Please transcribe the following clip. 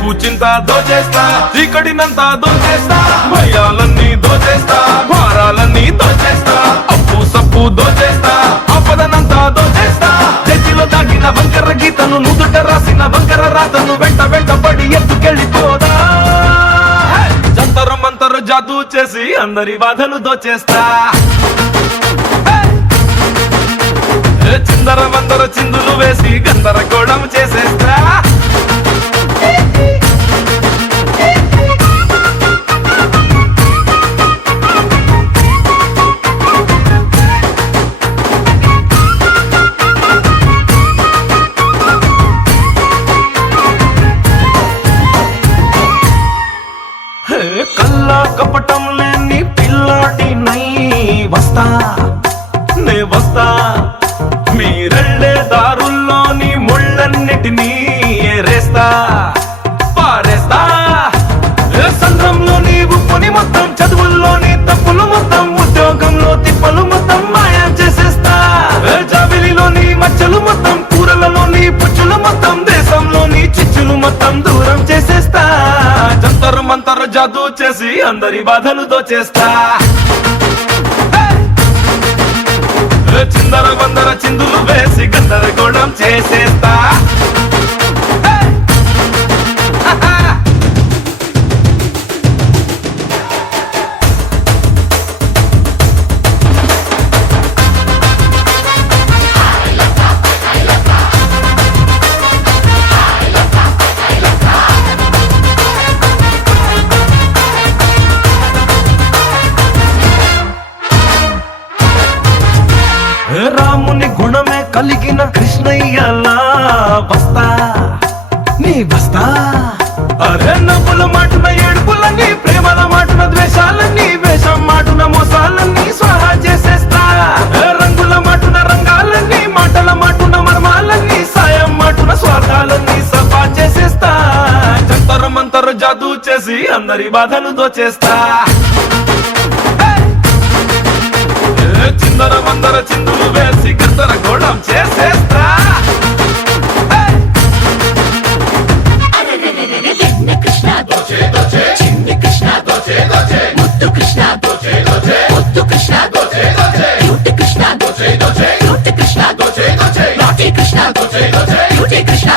కూచింతా దోచేస్తా, చీకటినంతా దోచేస్తా, భయాలన్నీ దోచేస్తా, భారాలన్నీ దోచేస్తా, అప్పు సప్పు దోచేస్తా, ఆపదనంతా దోచేస్తా. చేతిలో దాగిన వంకర గీతను, నుదుట రాసిన వంకర రాతను వెంట వెంట పడి ఎత్తుకెళ్ళిపోదా. జంతరు మంతరు జాదూ చేసి అందరి బాధలు దోచేస్తా. చిందర వందర చిందులు వేసి గందరగోళం చేసేస్తా. కల్లా కపటం లేని పిల్లాటి నై వస్తా, నే వస్తా. మీరెళ్ళే దారుల్లోని ముళ్ళన్నిటినీ ఏరేస్తా, పారేస్తా. సంద్రంలోని ఉప్పుని మొత్తం, చదువుల్లోని తప్పులు మొత్తం, ఉద్యోగంలో తిప్పలు మొత్తం మాయా చేసేస్తా. జాబిలిలోని మచ్చలు మొత్తం, కూరలలోని పుచ్చులు మొత్తం, దేశంలోని చిచ్చులు మొత్తం దూరం చేసేస్తా. జంతరు మంతరు జాదూ చేసి అందరి బాధలు దోచేస్తా. చిందర వందర చిందులు వేసి గందరగోళం చేసేస్తా. రాముని గుణమే కలిగిన కృష్ణయ్యలా వస్తా, నీ వస్తా. అరే నవ్వుల మాటున ఏడుపులన్నీ, ప్రేమల మాటున ద్వేషాలన్నీ, వేషం మాటున మోసాలన్నీ స్వాహా చేసేస్తా. రంగుల మాటున రంగాలన్నీ, మాటల మాటున మర్మాలన్నీ, సాయం మాటున స్వార్థాలన్నీ సఫా చేసేస్తా. జంతరు మంతరు జాదూ చేసి అందరి బాధలు దోచేస్తా. చిందర వందర చిందులు వేసి గందరగోళం చేసేస్తా. కృష్ణ దోచే దోచే, చిన్ని కృష్ణ దోచే దోచే, ముద్దు కృష్ణ దోచే దోచే, ముద్దు కృష్ణ దోచే దోచే, క్యూట్ కృష్ణ దోచే దోచే, క్యూట్ కృష్ణ దోచే దోచే, నాటి కృష్ణ దోచే దోచే, క్యూట్ కృష్ణ